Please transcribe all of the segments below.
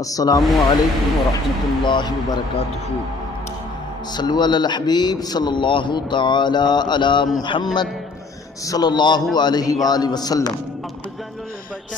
السلام علیکم ورحمۃ اللہ وبرکاتہ۔ صلو علی الحبیب صلی اللہ تعالی علی محمد صلی اللہ علیہ وآلہ وسلم۔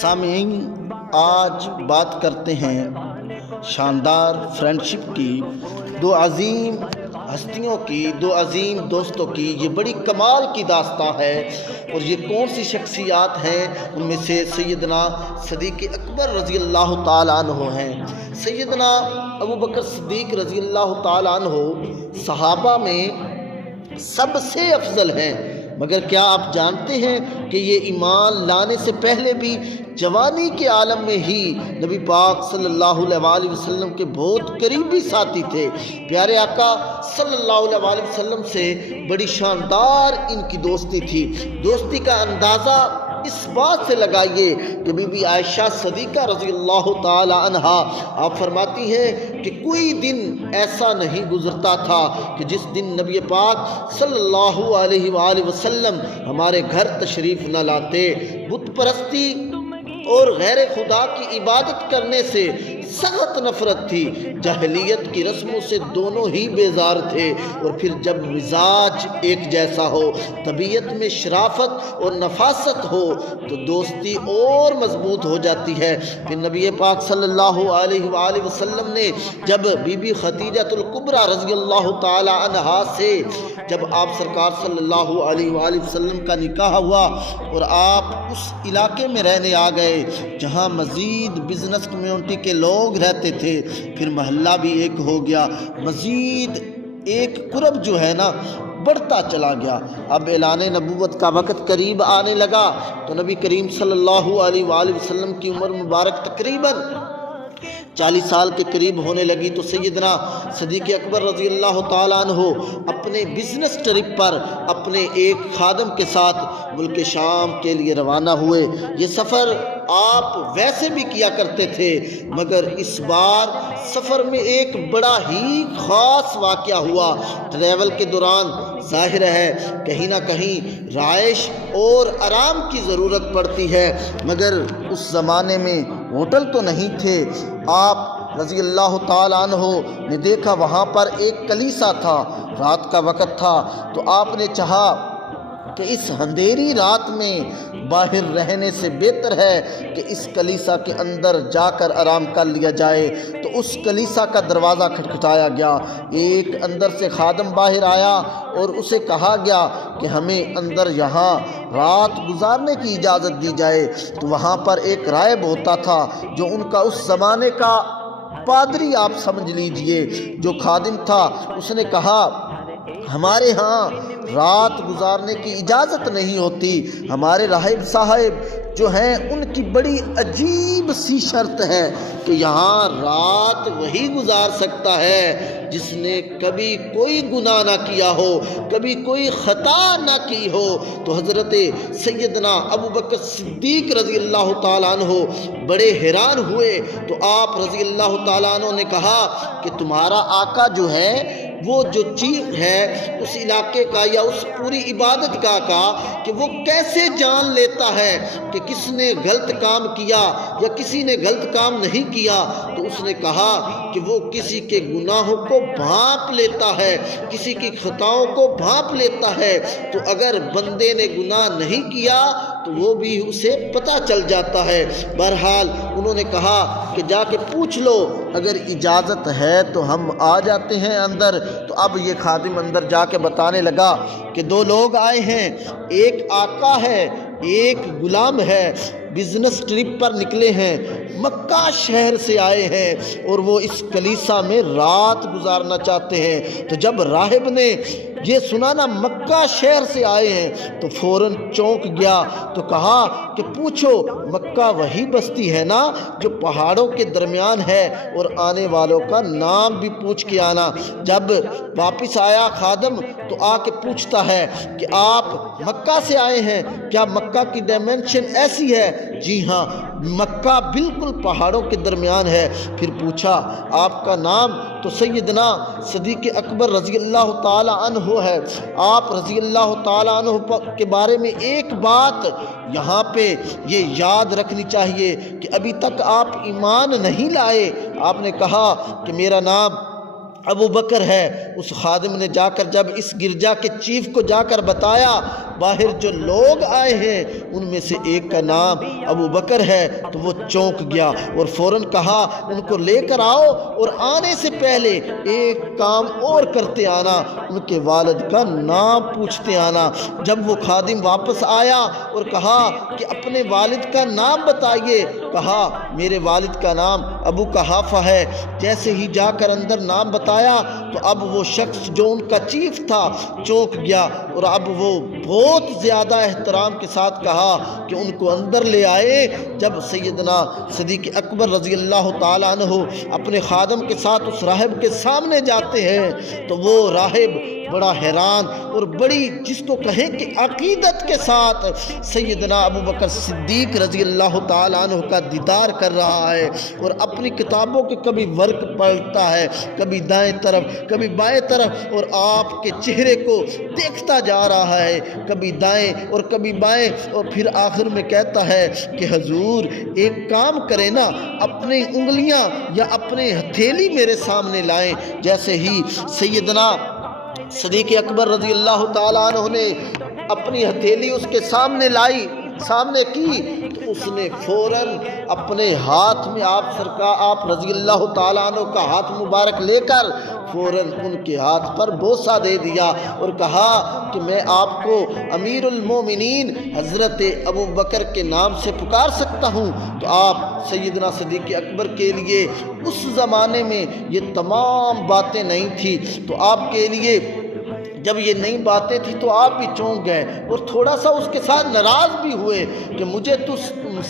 سامعین، آج بات کرتے ہیں شاندار فرینڈشپ کی، دو عظیم ہستیوں کی، دو عظیم دوستوں کی۔ یہ بڑی کمال کی داستان ہے، اور یہ کون سی شخصیات ہیں؟ ان میں سے سیدنا صدیق اکبر رضی اللہ تعالیٰ عنہ ہیں۔ سیدنا ابو بکر صدیق رضی اللہ تعالیٰ عنہ صحابہ میں سب سے افضل ہیں، مگر کیا آپ جانتے ہیں کہ یہ ایمان لانے سے پہلے بھی جوانی کے عالم میں ہی نبی پاک صلی اللہ علیہ وسلم کے بہت قریبی ساتھی تھے۔ پیارے آقا صلی اللہ علیہ وسلم سے بڑی شاندار ان کی دوستی تھی۔ دوستی کا اندازہ اس بات سے لگائیے کہ بی بی عائشہ صدیقہ رضی اللہ تعالی عنہا آپ فرماتی ہیں کہ کوئی دن ایسا نہیں گزرتا تھا کہ جس دن نبی پاک صلی اللہ علیہ وآلہ وسلم ہمارے گھر تشریف نہ لاتے۔ بت پرستی اور غیر خدا کی عبادت کرنے سے سخت نفرت تھی، جاہلیت کی رسموں سے دونوں ہی بیزار تھے، اور پھر جب مزاج ایک جیسا ہو، طبیعت میں شرافت اور نفاست ہو تو دوستی اور مضبوط ہو جاتی ہے۔ پھر نبی پاک صلی اللہ علیہ وآلہ وسلم نے جب بی بی خدیجہ الکبریٰ رضی اللہ تعالی عنہا سے جب آپ سرکار صلی اللہ علیہ وآلہ وسلم کا نکاح ہوا اور آپ اس علاقے میں رہنے آ گئے جہاں مزید بزنس کمیونٹی کے لوگ رہتے تھے، پھر محلہ بھی ایک ہو گیا، مزید ایک قرب جو ہے نا بڑھتا چلا گیا۔ اب اعلان نبوت کا وقت قریب آنے لگا تو نبی کریم صلی اللہ علیہ وآلہ وسلم کی عمر مبارک تقریباً 40 سال کے قریب ہونے لگی، تو سیدنا صدیق اکبر رضی اللہ تعالیٰ عنہ اپنے بزنس ٹرپ پر اپنے ایک خادم کے ساتھ ملک شام کے لیے روانہ ہوئے۔ یہ سفر آپ ویسے بھی کیا کرتے تھے، مگر اس بار سفر میں ایک بڑا ہی خاص واقعہ ہوا۔ ٹریول کے دوران ظاہر ہے کہیں نہ کہیں رہائش اور آرام کی ضرورت پڑتی ہے، مگر اس زمانے میں ہوٹل تو نہیں تھے۔ آپ رضی اللہ تعالیٰ عنہ نے دیکھا وہاں پر ایک کلیسا تھا، رات کا وقت تھا، تو آپ نے چاہا کہ اس اندھیری رات میں باہر رہنے سے بہتر ہے کہ اس کلیسا کے اندر جا کر آرام کر لیا جائے۔ تو اس کلیسا کا دروازہ کھٹکھٹایا گیا، ایک اندر سے خادم باہر آیا اور اسے کہا گیا کہ ہمیں اندر یہاں رات گزارنے کی اجازت دی جائے۔ تو وہاں پر ایک راہب ہوتا تھا جو ان کا اس زمانے کا پادری آپ سمجھ لیجئے، جو خادم تھا، اس نے کہا ہمارے ہاں رات گزارنے کی اجازت نہیں ہوتی، ہمارے راہب صاحب جو ہیں ان کی بڑی عجیب سی شرط ہے کہ یہاں رات وہی گزار سکتا ہے جس نے کبھی کوئی گناہ نہ کیا ہو، کبھی کوئی خطا نہ کی ہو۔ تو حضرت سیدنا ابو بکر صدیق رضی اللہ تعالیٰ عنہ بڑے حیران ہوئے، تو آپ رضی اللہ تعالیٰ عنہ نے کہا کہ تمہارا آقا جو ہے وہ جو چیف ہے اس علاقے کا یا اس پوری عبادت گاہ کا، کہ وہ کیسے جان لیتا ہے کہ کس نے غلط کام کیا یا کسی نے غلط کام نہیں کیا؟ تو اس نے کہا کہ وہ کسی کے گناہوں کو بھانپ لیتا ہے، کسی کی خطاؤں کو بھانپ لیتا ہے، تو اگر بندے نے گناہ نہیں کیا تو وہ بھی اسے پتہ چل جاتا ہے۔ بہرحال انہوں نے کہا کہ جا کے پوچھ لو، اگر اجازت ہے تو ہم آ جاتے ہیں اندر۔ تو اب یہ خادم اندر جا کے بتانے لگا کہ دو لوگ آئے ہیں، ایک آقا ہے ایک غلام ہے، بزنس ٹرپ پر نکلے ہیں، مکہ شہر سے آئے ہیں اور وہ اس کلیسا میں رات گزارنا چاہتے ہیں۔ تو جب راہب نے یہ سنا نا مکہ شہر سے آئے ہیں تو فوراً چونک گیا، تو کہا کہ پوچھو مکہ وہی بستی ہے نا جو پہاڑوں کے درمیان ہے، اور آنے والوں کا نام بھی پوچھ کے آنا۔ جب واپس آیا خادم تو آ کے پوچھتا ہے کہ آپ مکہ سے آئے ہیں، کیا مکہ کی ڈائمنشن ایسی ہے؟ جی ہاں، مکہ بالکل پہاڑوں کے درمیان ہے۔ پھر پوچھا آپ کا نام؟ تو سیدنا صدیق اکبر رضی اللہ تعالی عنہ ہے۔ آپ رضی اللہ تعالی عنہ کے بارے میں ایک بات یہاں پہ یہ یاد رکھنی چاہیے کہ ابھی تک آپ ایمان نہیں لائے۔ آپ نے کہا کہ میرا نام ابو بکر ہے۔ اس خادم نے جا کر جب اس گرجا کے چیف کو جا کر بتایا، باہر جو لوگ آئے ہیں ان میں سے ایک کا نام ابو بکر ہے، تو وہ چونک گیا اور فوراً کہا ان کو لے کر آؤ، اور آنے سے پہلے ایک کام اور کرتے آنا، ان کے والد کا نام پوچھتے آنا۔ جب وہ خادم واپس آیا اور کہا کہ اپنے والد کا نام بتائیے، کہا میرے والد کا نام ابو قحافہ ہے۔ جیسے ہی جا کر اندر نام بتایا تو اب وہ شخص جو ان کا چیف تھا چونک گیا، اور اب وہ بہت زیادہ احترام کے ساتھ کہا کہ ان کو اندر لے آئے۔ جب سیدنا صدیق اکبر رضی اللہ تعالیٰ عنہ اپنے خادم کے ساتھ اس راہب کے سامنے جاتے ہیں تو وہ راہب بڑا حیران اور بڑی جس کو کہیں کہ عقیدت کے ساتھ سیدنا ابو بکر صدیق رضی اللہ تعالیٰ عنہ کا دیدار کر رہا ہے، اور اپنی کتابوں کے کبھی ورق پلٹتا ہے، کبھی دائیں طرف کبھی بائیں طرف، اور آپ کے چہرے کو دیکھتا جا رہا ہے، کبھی دائیں اور کبھی بائیں، اور پھر آخر میں کہتا ہے کہ حضور ایک کام کریں نا، اپنی انگلیاں یا اپنے ہتھیلی میرے سامنے لائیں۔ جیسے ہی سیدنا صدیق اکبر رضی اللہ تعالیٰ عنہ نے اپنی ہتھیلی اس کے سامنے لائی، سامنے کی، تو اس نے فوراً اپنے ہاتھ میں آپ رضی اللہ تعالیٰ عنہ کا ہاتھ مبارک لے کر فوراً ان کے ہاتھ پر بوسہ دے دیا اور کہا کہ میں آپ کو امیر المومنین حضرت ابو بکر کے نام سے پکار سکتا ہوں۔ تو آپ سیدنا صدیق اکبر کے لیے اس زمانے میں یہ تمام باتیں نہیں تھی، تو آپ کے لیے جب یہ نئی باتیں تھی تو آپ بھی چونک گئے اور تھوڑا سا اس کے ساتھ ناراض بھی ہوئے کہ مجھے تو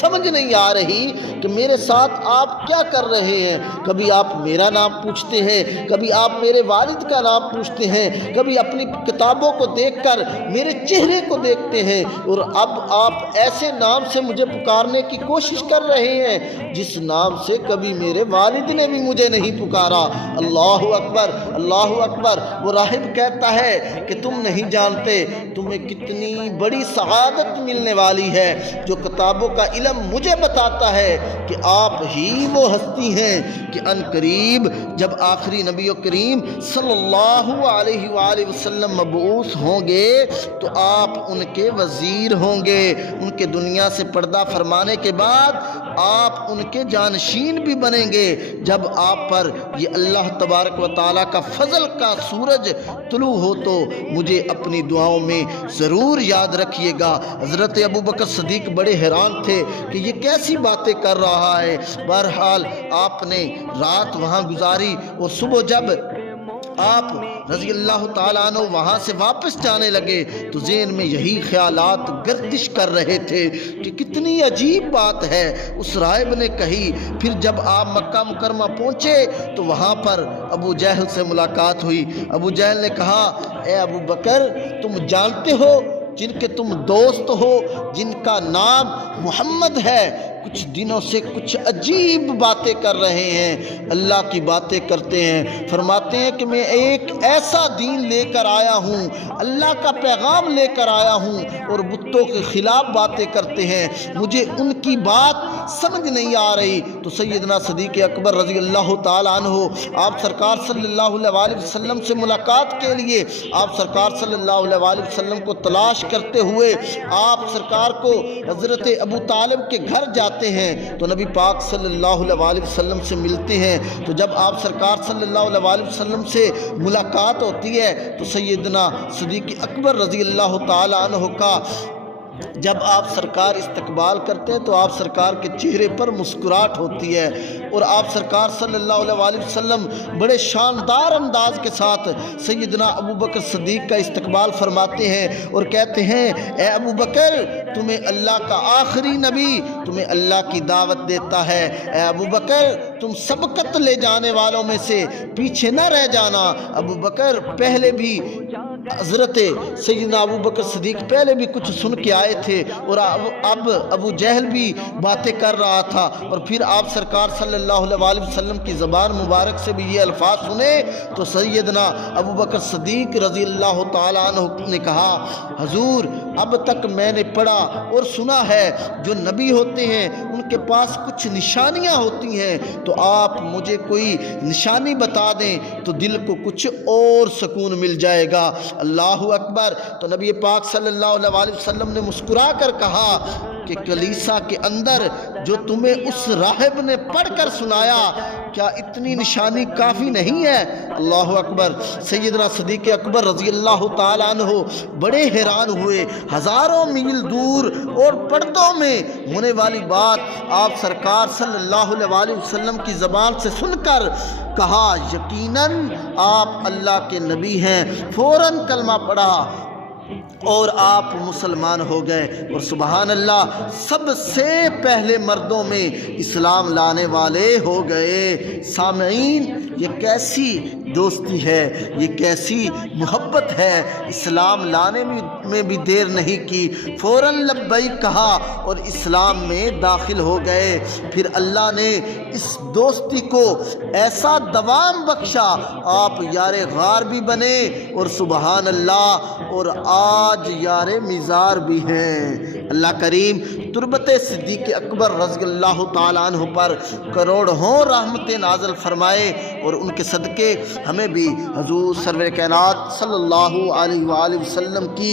سمجھ نہیں آ رہی کہ میرے ساتھ آپ کیا کر رہے ہیں۔ کبھی آپ میرا نام پوچھتے ہیں، کبھی آپ میرے والد کا نام پوچھتے ہیں، کبھی اپنی کتابوں کو دیکھ کر میرے چہرے کو دیکھتے ہیں، اور اب آپ ایسے نام سے مجھے پکارنے کی کوشش کر رہے ہیں جس نام سے کبھی میرے والد نے بھی مجھے نہیں پکارا۔ اللہ اکبر، اللہ اکبر۔ وہ راہب کہتا ہے کہ تم نہیں جانتے تمہیں کتنی بڑی سعادت ملنے والی ہے۔ جو کتابوں کا علم مجھے بتاتا ہے کہ آپ ہی وہ ہستی ہیں کہ ان قریب جب آخری نبی کریم صلی اللہ علیہ وآلہ وسلم مبعوث ہوں گے تو آپ ان کے وزیر ہوں گے، ان کے دنیا سے پردہ فرمانے کے بعد آپ ان کے جانشین بھی بنیں گے۔ جب آپ پر یہ اللہ تبارک و تعالیٰ کا فضل کا سورج طلوع ہو تو مجھے اپنی دعاؤں میں ضرور یاد رکھیے گا۔ حضرت ابو بکر صدیق بڑے حیران تھے کہ یہ کیسی باتیں کر رہا ہے۔ بہرحال آپ نے رات وہاں گزاری، اور صبح جب آپ رضی اللہ تعالیٰ عنہ وہاں سے واپس جانے لگے تو ذہن میں یہی خیالات گردش کر رہے تھے کہ کتنی عجیب بات ہے اس راہب نے کہی۔ پھر جب آپ مکہ مکرمہ پہنچے تو وہاں پر ابو جہل سے ملاقات ہوئی۔ ابو جہل نے کہا اے ابو بکر تم جانتے ہو جن کے تم دوست ہو، جن کا نام محمد ہے، کچھ دنوں سے کچھ عجیب باتیں کر رہے ہیں، اللہ کی باتیں کرتے ہیں، فرماتے ہیں کہ میں ایک ایسا دین لے کر آیا ہوں، اللہ کا پیغام لے کر آیا ہوں، اور بتوں کے خلاف باتیں کرتے ہیں، مجھے ان کی بات سمجھ نہیں آ رہی۔ تو سیدنا صدیق اکبر رضی اللہ تعالیٰ عنہ آپ سرکار صلی اللہ علیہ وسلم سے ملاقات کے لیے آپ سرکار صلی اللہ علیہ وسلم کو تلاش کرتے ہوئے آپ سرکار کو حضرت ابو طالب کے گھر جاتے ہیں تو نبی پاک صلی اللہ علیہ وسلم سے ملتے ہیں۔ تو جب آپ سرکار صلی اللہ علیہ وسلم سے ملاقات ہوتی ہے تو سیدنا صدیق اکبر رضی اللہ تعالیٰ عنہ کا جب آپ سرکار استقبال کرتے ہیں تو آپ سرکار کے چہرے پر مسکراہٹ ہوتی ہے، اور آپ سرکار صلی اللہ علیہ وسلم بڑے شاندار انداز کے ساتھ سیدنا ابو بکر صدیق کا استقبال فرماتے ہیں اور کہتے ہیں اے ابو بکر تمہیں اللہ کا آخری نبی تمہیں اللہ کی دعوت دیتا ہے، اے ابو بکر تم سبقت لے جانے والوں میں سے پیچھے نہ رہ جانا۔ ابو بکر پہلے بھی حضرت سیدنا ابو بکر صدیق پہلے بھی کچھ سن کے آئے تھے، اور اب ابو جہل بھی باتیں کر رہا تھا، اور پھر آپ سرکار صلی اللہ علیہ وسلم کی زبان مبارک سے بھی یہ الفاظ سنے تو سیدنا ابو بکر صدیق رضی اللہ تعالیٰ عنہ نے کہا، حضور اب تک میں نے پڑھا اور سنا ہے جو نبی ہوتے ہیں ان کے پاس کچھ نشانیاں ہوتی ہیں، تو آپ مجھے کوئی نشانی بتا دیں تو دل کو کچھ اور سکون مل جائے گا۔ اللہ اکبر۔ تو نبی پاک صلی اللہ علیہ وسلم نے مسکرا کر کہا کہ کلیسا کے اندر جو تمہیں اس راہب نے پڑھ کر سنایا، کیا اتنی نشانی کافی نہیں ہے؟ اللہ اکبر۔ سیدنا صدیق اکبر رضی اللہ تعالیٰ عنہ بڑے حیران ہوئے، ہزاروں میل دور اور پردوں میں ہونے والی بات آپ سرکار صلی اللہ علیہ وسلم کی زبان سے سن کر کہا، یقیناً آپ اللہ کے نبی ہیں۔ فوراً کلمہ پڑھا اور آپ مسلمان ہو گئے، اور سبحان اللہ سب سے پہلے مردوں میں اسلام لانے والے ہو گئے۔ سامعین، یہ کیسی دوستی ہے، یہ کیسی محبت ہے۔ اسلام لانے میں بھی دیر نہیں کی، فوراً لبیک کہا اور اسلام میں داخل ہو گئے۔ پھر اللہ نے اس دوستی کو ایسا دوام بخشا، آپ یار غار بھی بنے، اور سبحان اللہ اور آج یار مزار بھی ہیں۔ اللہ کریم تربت صدیق اکبر رضی اللہ تعالیٰ عنہ پر کروڑوں رحمتیں نازل فرمائے، اور ان کے صدقے ہمیں بھی حضور سرور کائنات صلی اللہ علیہ وآلہ وسلم کی